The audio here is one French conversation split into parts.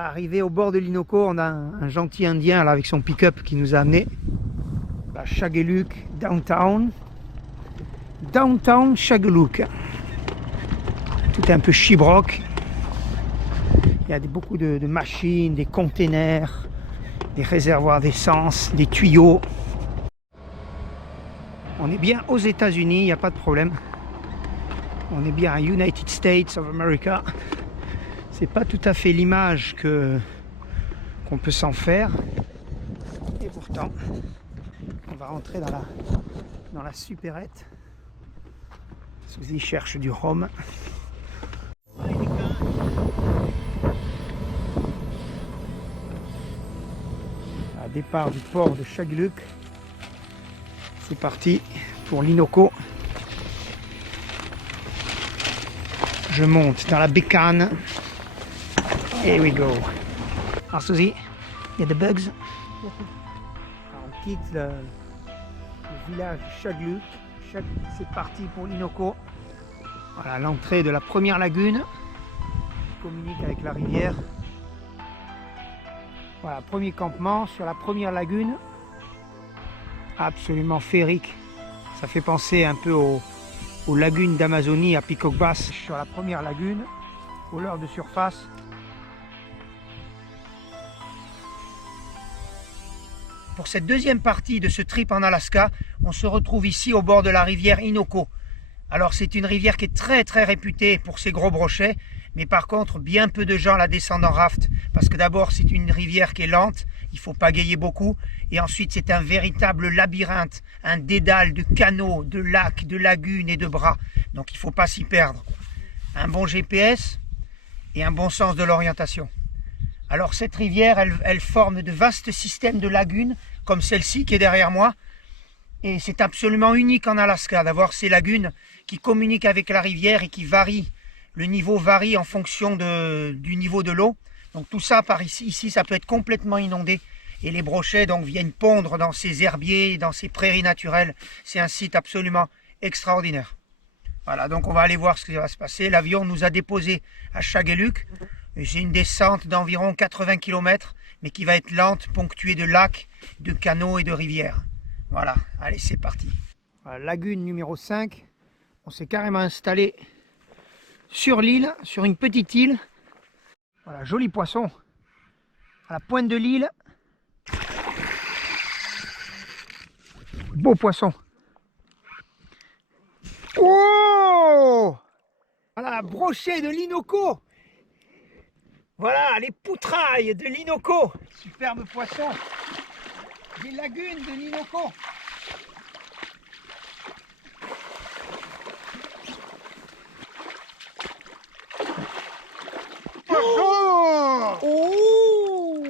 Voilà, arrivé au bord de l'Innoko, on a un gentil Indien là, avec son pick-up qui nous a amené à Shageluk, downtown. Downtown Shageluk. Tout est un peu chibroc. Il y a beaucoup de machines, des containers, des réservoirs d'essence, des tuyaux. On est bien aux États-Unis, il n'y a pas de problème. On est bien à United States of America. C'est pas tout à fait l'image qu'on peut s'en faire. Et pourtant, on va rentrer dans la supérette. Suzy cherche du rhum. À départ du port de Shageluk. C'est parti pour l'Innoko. Je monte dans la bécane. Here we go. Alors Suzy, il y a des bugs. Alors, on quitte le village de Shageluk. C'est parti pour l'Innoko. Voilà l'entrée de la première lagune qui communique avec la rivière. Voilà, premier campement sur la première lagune. Absolument féerique. Ça fait penser un peu aux lagunes d'Amazonie à Peacock Bass. Sur la première lagune, au leurre de surface. Pour cette deuxième partie de ce trip en Alaska, on se retrouve ici au bord de la rivière Innoko. Alors c'est une rivière qui est très réputée pour ses gros brochets, mais par contre bien peu de gens la descendent en raft, parce que d'abord c'est une rivière qui est lente, il faut pagayer beaucoup, et ensuite c'est un véritable labyrinthe, un dédale de canaux, de lacs, de lagunes et de bras, donc il ne faut pas s'y perdre. Un bon GPS et un bon sens de l'orientation. Alors cette rivière, elle forme de vastes systèmes de lagunes, comme celle-ci qui est derrière moi, et c'est absolument unique en Alaska d'avoir ces lagunes qui communiquent avec la rivière et qui varient. Le niveau varie en fonction du niveau de l'eau. Donc tout ça par ici, ça peut être complètement inondé. Et les brochets donc viennent pondre dans ces herbiers, dans ces prairies naturelles. C'est un site absolument extraordinaire. Voilà, donc on va aller voir ce qui va se passer. L'avion nous a déposés à Shageluk. C'est une descente d'environ 80 km, mais qui va être lente, ponctuée de lacs, de canaux et de rivières. Voilà, allez, c'est parti. Voilà, lagune numéro 5. On s'est carrément installé sur l'île, sur une petite île. Voilà, joli poisson. À la pointe de l'île. Beau poisson. Oh! Voilà, brochet de l'Innoko. Voilà, les poutrailles de l'Innoko. Superbe poisson. Des lagunes de l'Innoko. Oh! Oh!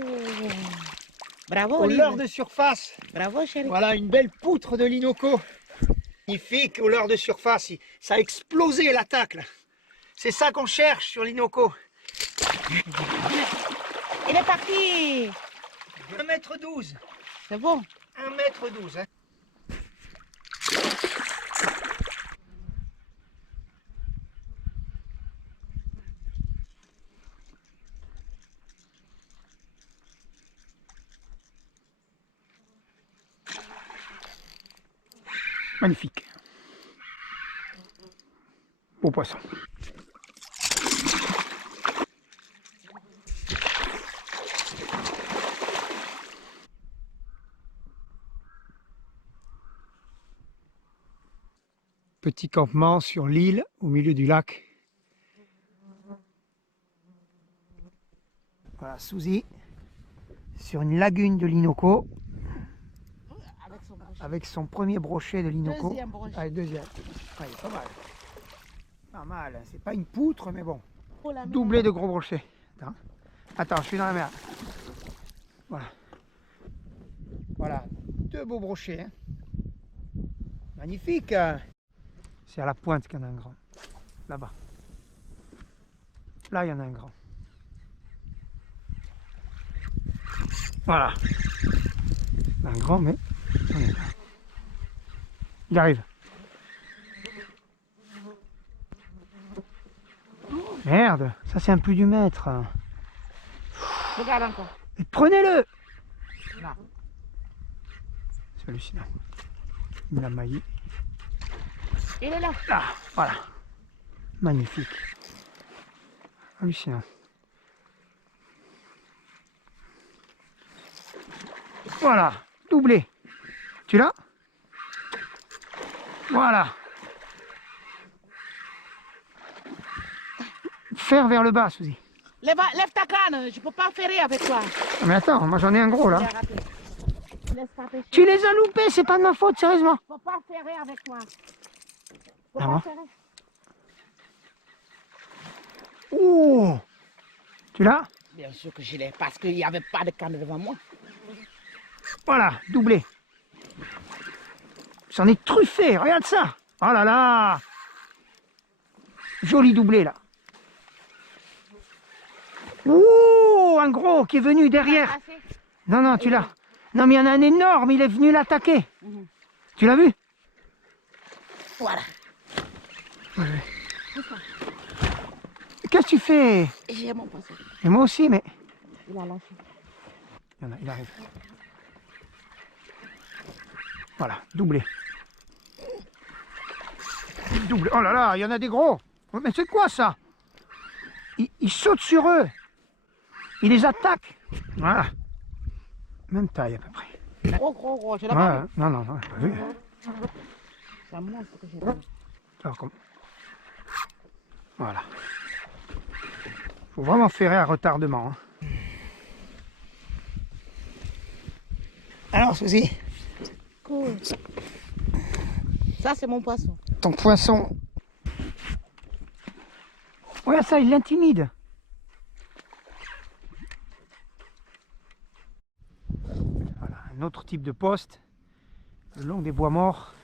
Bravo, Au leurre de surface. Bravo, chérie. Voilà une belle poutre de l'Innoko. Magnifique au leurre de surface. Ça a explosé l'attaque. C'est ça qu'on cherche sur l'Innoko. Il est parti. 1,12 m. C'est bon. 1,12 m. Hein. Magnifique. Beau poisson. Petit campement sur l'île au milieu du lac. Voilà, Suzy sur une lagune de l'Innoko. Avec son premier brochet de l'Innoko. Deuxième brochet. Allez, deuxième. Ouais, pas mal. Pas mal. C'est pas une poutre, mais bon. Doublé de gros brochets. Attends, je suis dans la mer. Voilà. Voilà. Deux beaux brochets. Hein. Magnifique. C'est à la pointe qu'il y en a un grand. Là-bas. Là, il y en a un grand. Voilà. Un grand, mais... Il arrive. Merde, ça c'est un plus du mètre. Regarde encore. Et prenez-le. Non. C'est hallucinant. Il l'a maillé. Il est là. Là, voilà. Magnifique. Hallucinant. Voilà, doublé. Tu l'as? Voilà. Faire vers le bas, Suzy. Lève ta canne, je ne peux pas ferrer avec toi. Ah, mais attends, moi j'en ai un gros là. Il est raté. Laisse pas pêcher. Tu les as loupés, c'est pas de ma faute, sérieusement. Je ne peux pas ferrer avec toi. Faut Ah pas bon? ferrer. Oh, tu l'as? Bien sûr que je l'ai, parce qu'il n'y avait pas de canne devant moi. Voilà, doublé. J'en ai truffé, regarde ça. Oh là là. Joli doublé là. Oh, un gros qui est venu derrière. Assez. Non, non, tu l'as. Non, mais il y en a un énorme, il est venu l'attaquer. Tu l'as vu? Voilà. Qu'est-ce que tu fais? J'ai mon poisson. Et moi aussi, mais... Il a lâché. Il y en a, il arrive. Voilà, doublé. Doublé. Oh là là, il y en a des gros. Mais c'est quoi ça? Il saute sur eux. Il les attaque. Voilà. Même taille à peu près. Gros, je l'ai Ouais, pas vu. non, non, non, j'ai pas vu. C'est un monstre que j'ai pas vu. Alors, voilà. Faut vraiment ferrer à retardement. Hein. Alors, Suzy, Cool. Ça, c'est mon poisson. ton poisson. Regarde ça, il l'intimide. Voilà, un autre type de poste, le long des bois morts.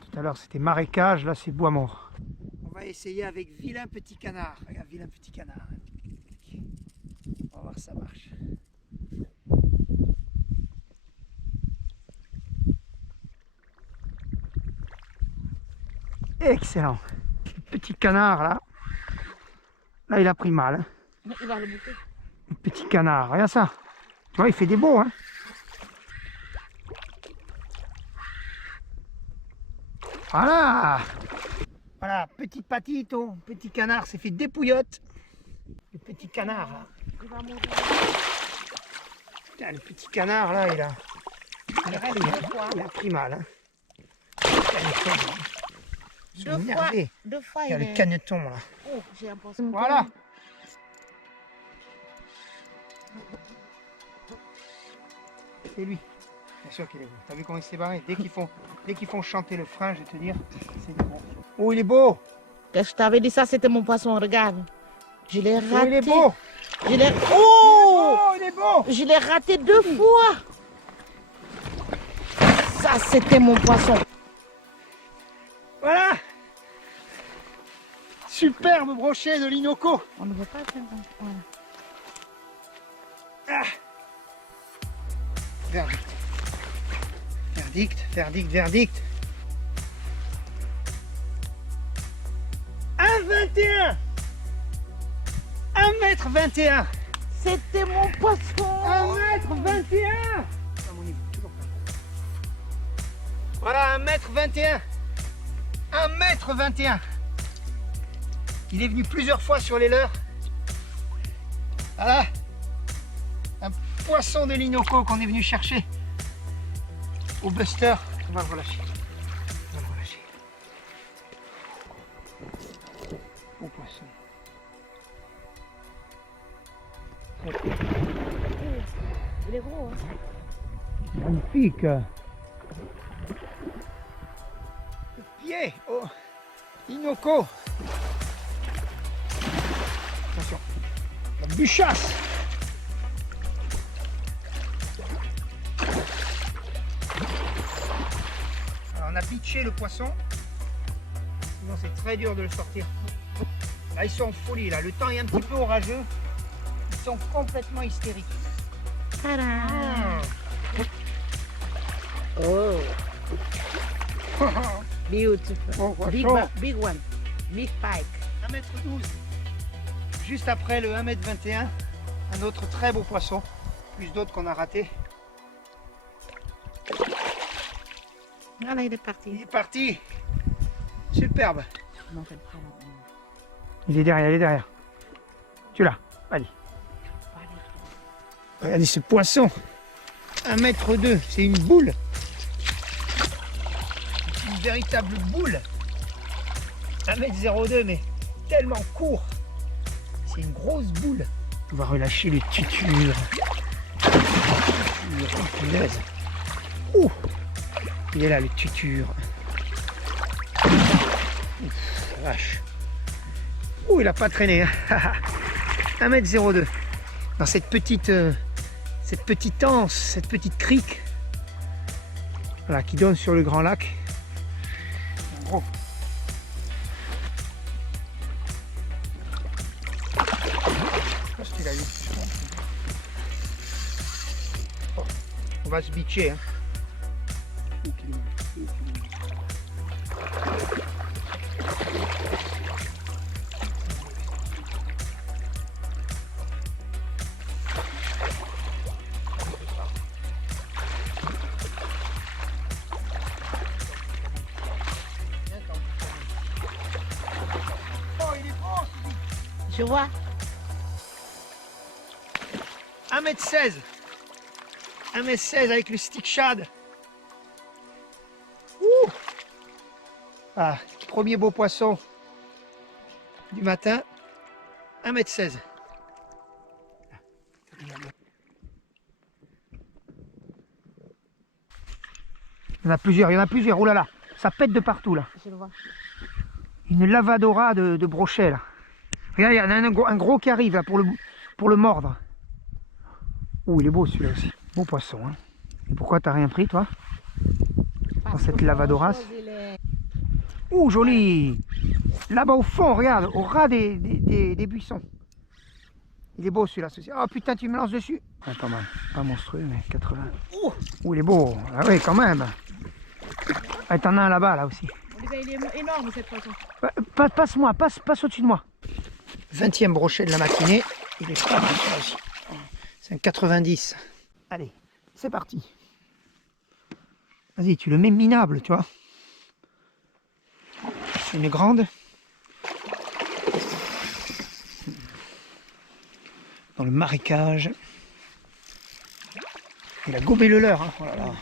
Tout à l'heure c'était marécage, là c'est bois mort. On va essayer avec vilain petit canard. Regarde, vilain petit canard. On va voir si ça marche. Excellent. Petit canard là. Là il a pris mal. Hein. Il va le bouffer. Petit canard, regarde ça. Tu vois, il fait des beaux, hein. Voilà. Voilà, petite patito, petit canard s'est fait dépouillotte. Le petit canard, là. Il va mourir. Putain, le petit canard, là, il a pris mal, hein. Putain, il est faible, hein. Ils sont énervés. Deux fois, Il y a il le est... caneton, là. Oh, j'ai un poisson. Voilà. C'est lui. Bien sûr qu'il est beau. T'as vu comment il s'est barré? Dès qu'ils font chanter le frein, je vais te dire, c'est du bon. Oh, il est beau! Qu'est-ce que je t'avais dit? Ça, c'était mon poisson, regarde. Je l'ai raté. Oh, il est beau! Je l'ai... Oh! Oh, il est beau! Je l'ai raté 2 fois. Ça, c'était mon poisson. Voilà! Superbe brochet de l'Inoco! On ne veut pas faire ça. Voilà. Ah. Verdict. Verdict, verdict, verdict. 1,21 1,21 m. C'était mon poisson. 1,21 m. Voilà, 1,21 m. 1,21 m. Il est venu plusieurs fois sur les leurres. Voilà. Un poisson de l'Inoco qu'on est venu chercher au Buster. On va le relâcher. On va le relâcher. Beau poisson. Il est gros. Hein? Magnifique. Le pied au Inoco. Attention. La bûchasse. Alors on a pitché le poisson. Sinon c'est très dur de le sortir. Là ils sont en folie. Là. Le temps est un petit peu orageux. Ils sont complètement hystériques. Tadam. Ah. Oh. Beautiful. Bon Big, poisson. big one. Big pike. 1,12 m. juste après le 1,21 m, un autre très beau poisson, plus d'autres qu'on a ratés. Voilà, il est Il parti. est parti. Superbe. Non, fais pas là. Il est derrière, il est derrière. Tu l'as, allez. Regardez ce poisson. 1,2 m, c'est une boule. Une véritable boule. 1,02 m, mais tellement court. C'est une grosse boule. On va relâcher le tuture. Oh, punaise. Ouh, il est là le tuture. Ouf, la vache. Ouh, il a pas traîné. 1,02 m. Dans cette petite anse, cette petite crique, voilà, qui donne sur le grand lac. Gros. Qu'est-ce qu'il a eu? Oh, on va se bitcher. Hein. Oh, il est bon. Je vois. 1,16 m. 1,16 m avec le stick shad. Ouh. Ah, premier beau poisson du matin. 1,16 m. Il y en a plusieurs, oh là là, ça pète de partout là. Je le vois. Une lavadora de brochets là. Regarde, il y en a un gros qui arrive là pour le mordre. Oh, il est beau celui-là aussi. Beau poisson. Hein. Et pourquoi t'as rien pris toi? Dans cette lavadoras. Oh, joli. Là-bas au fond, regarde, au ras des buissons. Il est beau celui-là. Oh putain, tu me lances dessus. Ah, pas mal. Pas monstrueux, mais 80. Oh, il est beau. Ah oui, quand même. Ah, t'en as un là-bas, là aussi. Il est énorme cette poisson. Passe-moi, passe au-dessus de moi. 20e brochet de la matinée. Il est pas mal ça aussi. C'est un 90. Allez, c'est parti. Vas-y, tu le mets minable, tu vois. C'est une grande. Dans le marécage. Il a gobé le leurre. Hein. Oh là là.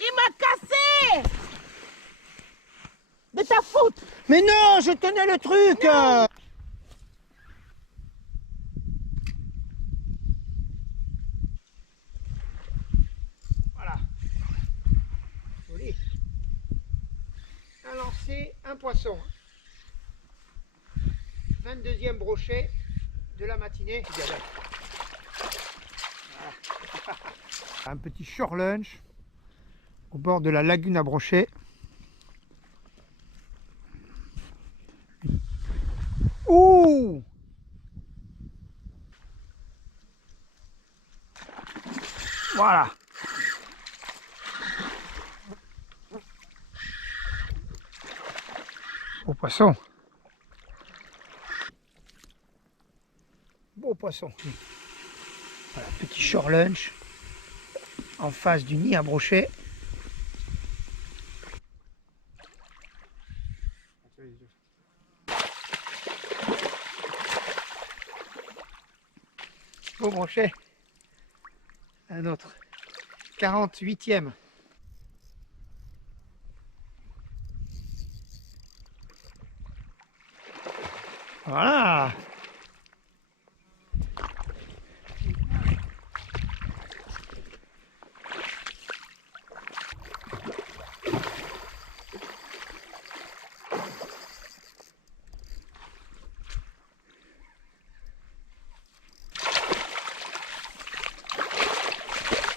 Il m'a cassé. De ta faute. Mais non, je tenais le truc. Voilà. Joli. Un lancer, un poisson. 22e brochet de la matinée. Voilà. Un petit shore lunch au bord de la lagune à brochets. Ouh! Voilà. Beau poisson. Beau poisson. Voilà, petit shore lunch en face du nid à brochets. Beau brochet. Un autre. 48e. Voilà.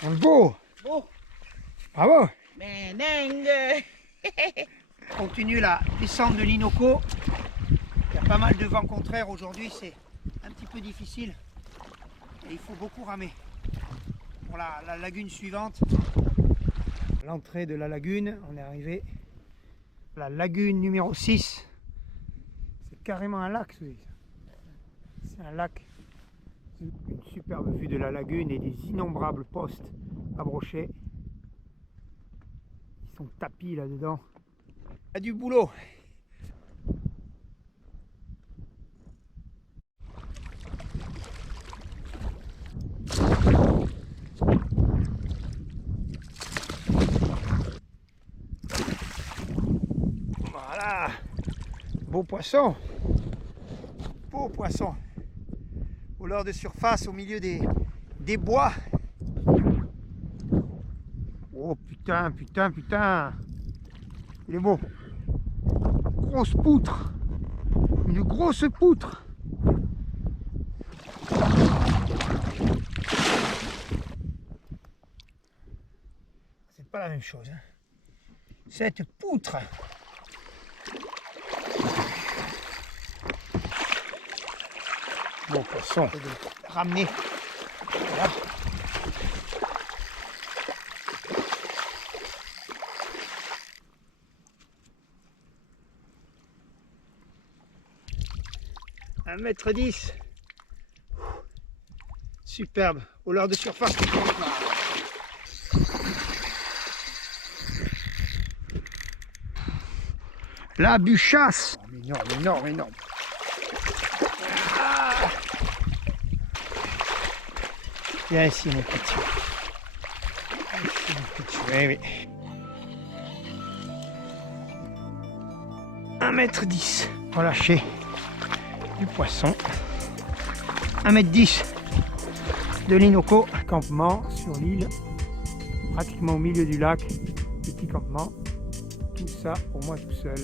Un beau. Beau. Bravo. Mais dingue. On continue la descente de l'Inoko. Il y a pas mal de vent contraire aujourd'hui, c'est un petit peu difficile. Et il faut beaucoup ramer. Pour la lagune suivante, l'entrée de la lagune, on est arrivé à la lagune numéro 6 carrément un lac, c'est un lac. Une superbe vue de la lagune et des innombrables postes à brocher. Ils sont tapis là-dedans. Il y a du boulot. Voilà. Beau poisson. Beau poisson. Au leurre de surface au milieu des bois. Oh putain, putain, putain. Il est beau. Grosse poutre. Une grosse poutre. C'est pas la même chose. Hein. Cette poutre. Bon poisson. Ramener. Voilà. Un mètre 10. Superbe. Au leurre de surface. La buchasse. Énorme, énorme, énorme. Ah. Viens ici mon petit. Ici, mon petit. Oui, oui. 1,10 m. Relâcher du poisson. 1,10 m de l'Inoko. Campement sur l'île, pratiquement au milieu du lac. Petit campement. Tout ça pour moi tout seul.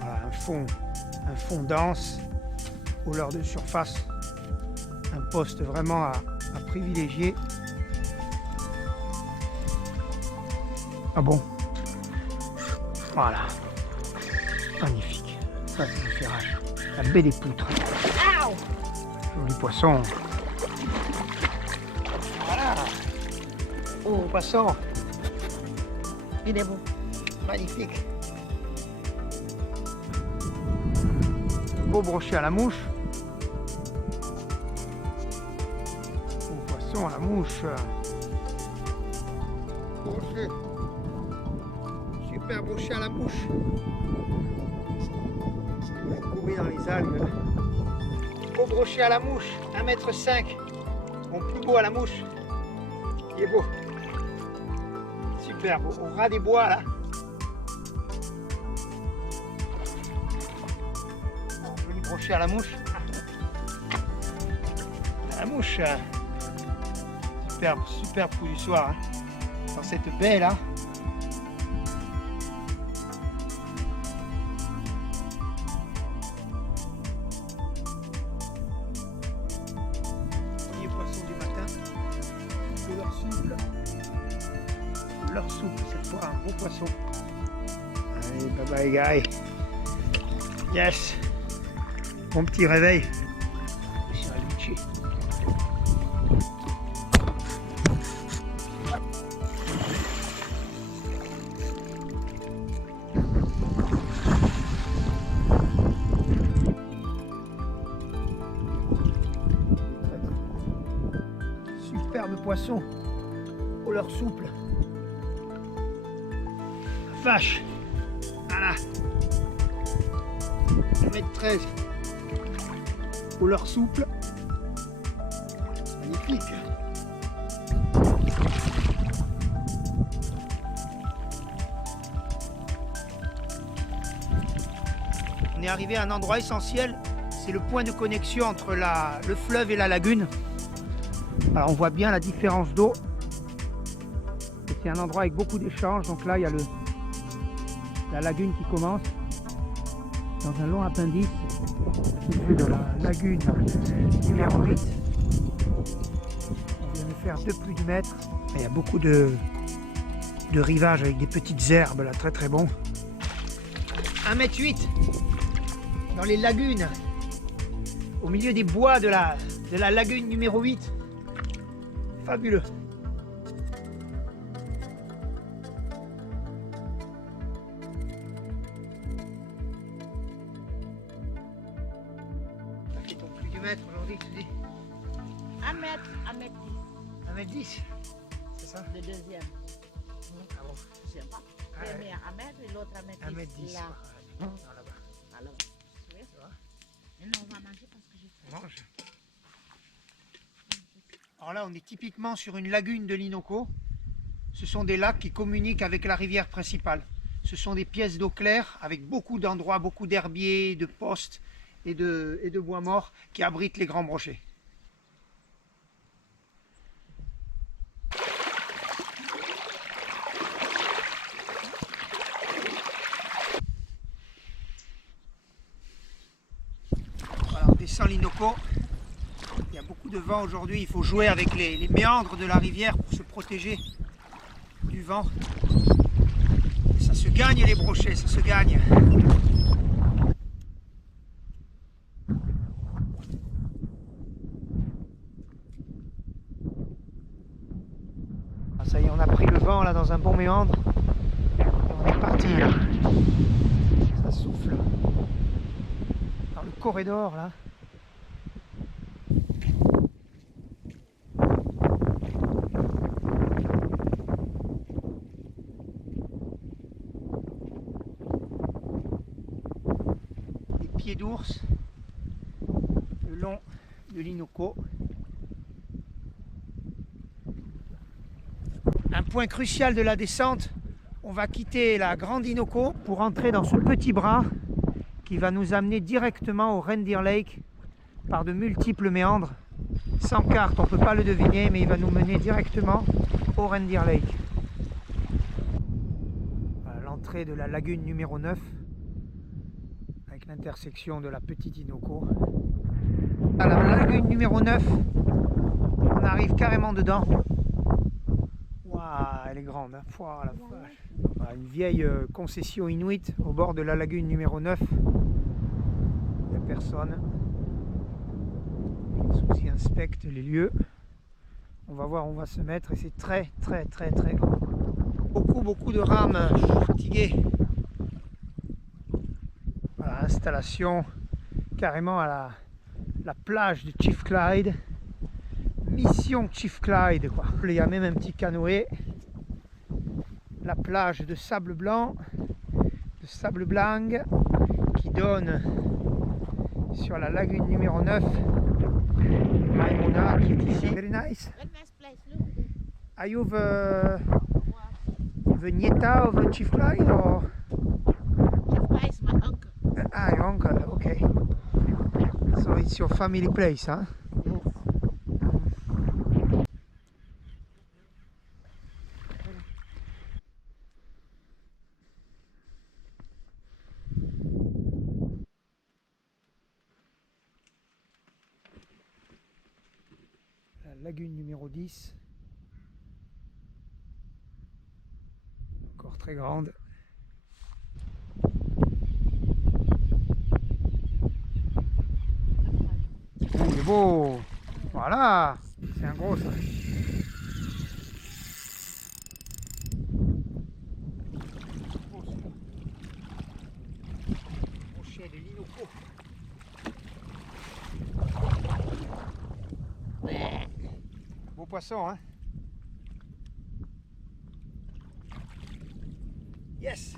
Voilà, un fond dense au leurre de surface. Un poste vraiment à privilégier. Ah bon? Voilà. Magnifique. Ça c'est le ferrage. La baie des poutres. Joli poisson. Voilà. Oh, poisson. Il est beau. Magnifique. Beau brochet à la mouche. Beau poisson à la mouche. Brochet. Super brochet à la mouche. Il va courir dans les algues là. Beau brochet à la mouche, 1,5 m. Mon plus beau à la mouche. Il est beau. Super beau. Au ras des bois là. Joli brochet à la mouche. À la mouche. Superbe, superbe coup du soir. Hein. Dans cette baie là. Leur souple cette fois, un beau poisson. Allez, bye bye guy. Yes. Mon petit réveil. Sur la Lucci. Superbe poisson. Au leurre souple. Vache. Voilà. 1,13 m. Au leurre souple. Magnifique. On est arrivé à un endroit essentiel. C'est le point de connexion entre le fleuve et la lagune. Alors on voit bien la différence d'eau. C'est un endroit avec beaucoup d'échanges. Donc là, il y a la lagune qui commence dans un long appendice de la lagune numéro 8. On vient de faire 2 plus du mètre. Il y a beaucoup de rivages avec des petites herbes là, très très bon. 1,8 m dans les lagunes, au milieu des bois de la lagune numéro 8. Fabuleux. T'as fait ton plus du mètre aujourd'hui, tu dis 1 mètre, 1 mètre 1m10, c'est ça? 10, le deuxième. Ah bon. Je sais pas. Ah, Premier 1 mètre et l'autre 1 mètre 10. 1m10. Là. Non, là-bas. Alors, tu vois? Tu vois? Maintenant, on va manger parce que j'ai On mange. Alors là, on est typiquement sur une lagune de l'Inoko. Ce sont des lacs qui communiquent avec la rivière principale. Ce sont des pièces d'eau claire avec beaucoup d'endroits, beaucoup d'herbiers, de postes et de bois morts qui abritent les grands brochets. Voilà, on descend l'Inoko. Il y a beaucoup de vent aujourd'hui, il faut jouer avec les méandres de la rivière pour se protéger du vent. Et ça se gagne les brochets, ça se gagne. Ah, ça y est, on a pris le vent là dans un bon méandre. Et on est parti là. Ça souffle. Dans le corridor là. Pieds d'ours le long de l'Inoko. Un point crucial de la descente, on va quitter la grande Inoko pour entrer dans ce petit bras qui va nous amener directement au Reindeer Lake par de multiples méandres. Sans carte, on ne peut pas le deviner, mais il va nous mener directement au Reindeer Lake. Voilà l'entrée de la lagune numéro 9. Avec l'intersection de la petite Inoko. À la lagune numéro 9, on arrive carrément dedans. Waouh, elle est grande, hein. Pouah, la vache. Voilà, une vieille concession inuit au bord de la lagune numéro 9. Il n'y a personne. Souci inspecte les lieux. On va voir où on va se mettre et c'est très grand. Beaucoup de rames fatiguées. Voilà, installation carrément à la plage de Chief Clyde. Mission Chief Clyde quoi. Il y a même un petit canoë. La plage de sable blanc, de sable blanc qui donne sur la lagune numéro 9. Maimona qui est ici. Very nice. Very nice place, look. Are you the nieta of the Chief Clyde or? Chief is my uncle. Ah, your uncle, okay. So it's your family place, huh? Yes. La lagune numéro 10. Encore très grande. Il est beau. Voilà. C'est un gros ça. Brochet de l'Inoko. Beau poisson, hein? Yes!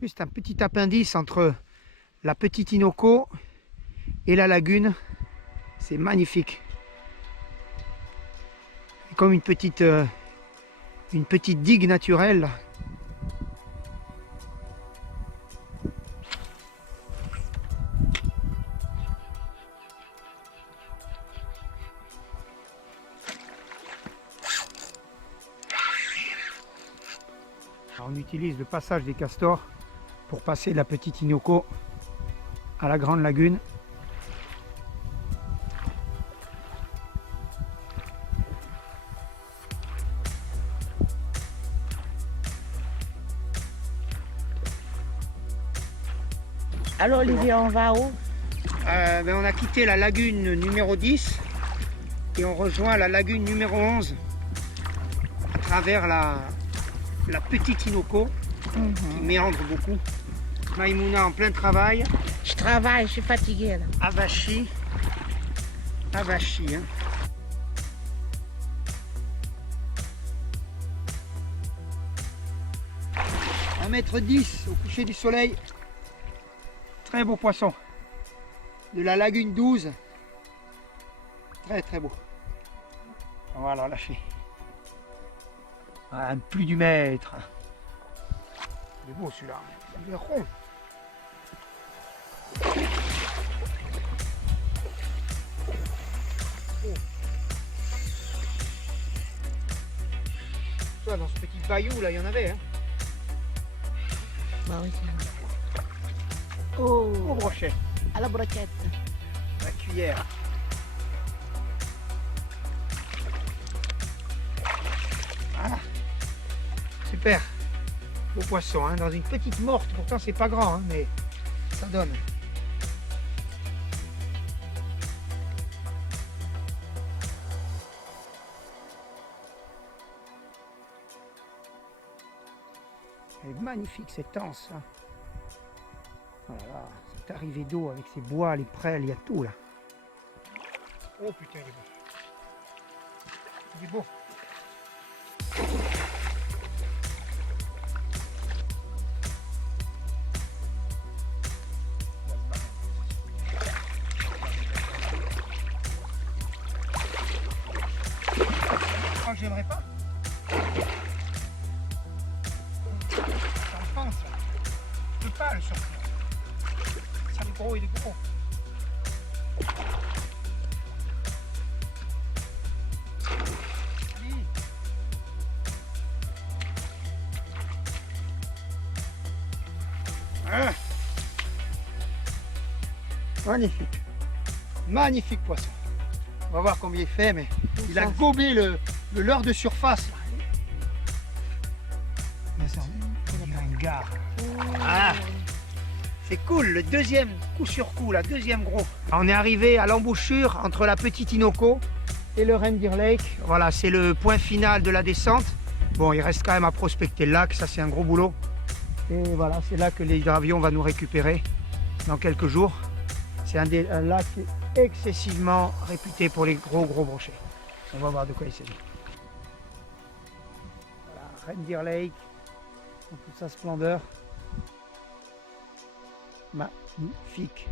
Juste un petit appendice entre la petite Inoko et la lagune. C'est magnifique. C'est comme une petite digue naturelle. On utilise le passage des castors pour passer de la petite Inoko à la grande lagune. Alors Olivier, on va où? On a quitté la lagune numéro 10 et on rejoint la lagune numéro 11 travers la petite Innoko qui méandre beaucoup. Maïmouna en plein travail. Je travaille, je suis fatiguée là. Avachi. Avachi. Hein. Un mètre 10 au coucher du soleil. Très beau poisson. De la lagune 12. Très très beau. On va alors lâcher. Ah, plus du mètre. Il est beau celui-là. Il est rond. Toi, dans ce petit bayou là, il y en avait. Hein. Bah oui, c'est Au brochet. à la brochette. La cuillère. Voilà. Super. Beau poisson, hein, dans une petite morte. Pourtant, c'est pas grand, hein, mais ça donne. Elle est magnifique cette anse. Là. Voilà, cette arrivée d'eau avec ses bois, les prêles, il y a tout là. Oh putain, il est beau. Il est beau. Je crois que j'aimerais pas. Ça pense là. Je peux pas le sortir. Ça est gros, il est gros. Allez. Voilà. Magnifique. Magnifique poisson. On va voir combien il fait, mais il a gobé le leurre de surface. Mais ça, on dirait une gare. Ah, c'est cool, le deuxième coup sur coup, la deuxième gros. On est arrivé à l'embouchure entre la petite Innoko et le Reindeer Lake. Voilà, c'est le point final de la descente. Bon, il reste quand même à prospecter le lac, ça c'est un gros boulot. Et voilà, c'est là que l'hydravion va nous récupérer dans quelques jours. C'est un lac excessivement réputé pour les gros brochets. On va voir de quoi il s'agit. Voilà, Reindeer Lake, dans toute sa splendeur. Magnifique.